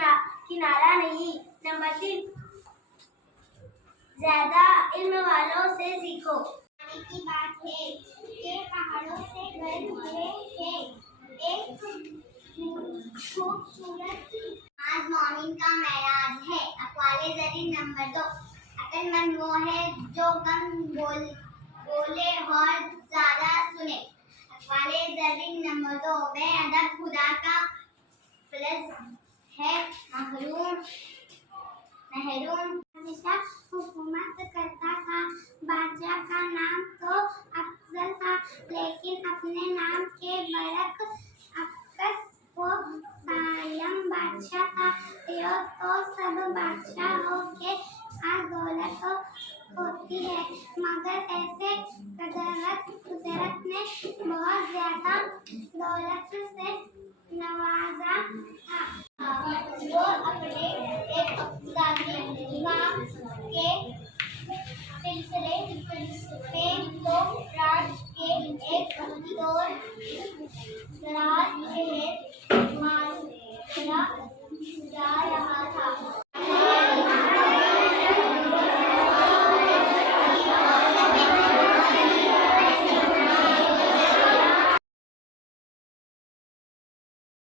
किनारा नहीं। नंबर 3, ज्यादा इल्म वालों से सीखो। की बात है कि पहाड़ों से घर हुए थे एक खूबसूरत। आज मॉर्निंग का मैराज है। अक़वाले ज़रीन नंबर 2, अक्लमंद वो है जो कम बोले और ज्यादा सुने। अक़वाले ज़रीन नंबर 2, बेअदब खुदा का फ़ज़ल है महरूम हमेशा हुकूमत करता था। बादशाह का नाम तो अफजल था, लेकिन अपने नाम के बरअक्स वो सालम बादशाह था। यो तो सब बादशाहों के पास दौलत तो होती है, मगर ऐसे कुदरत ने बहुत ज्यादा दौलत से नवाजा था। वो अपने एक दादी माँ के सिलसिले में तो राज के एक दौर दराज शहर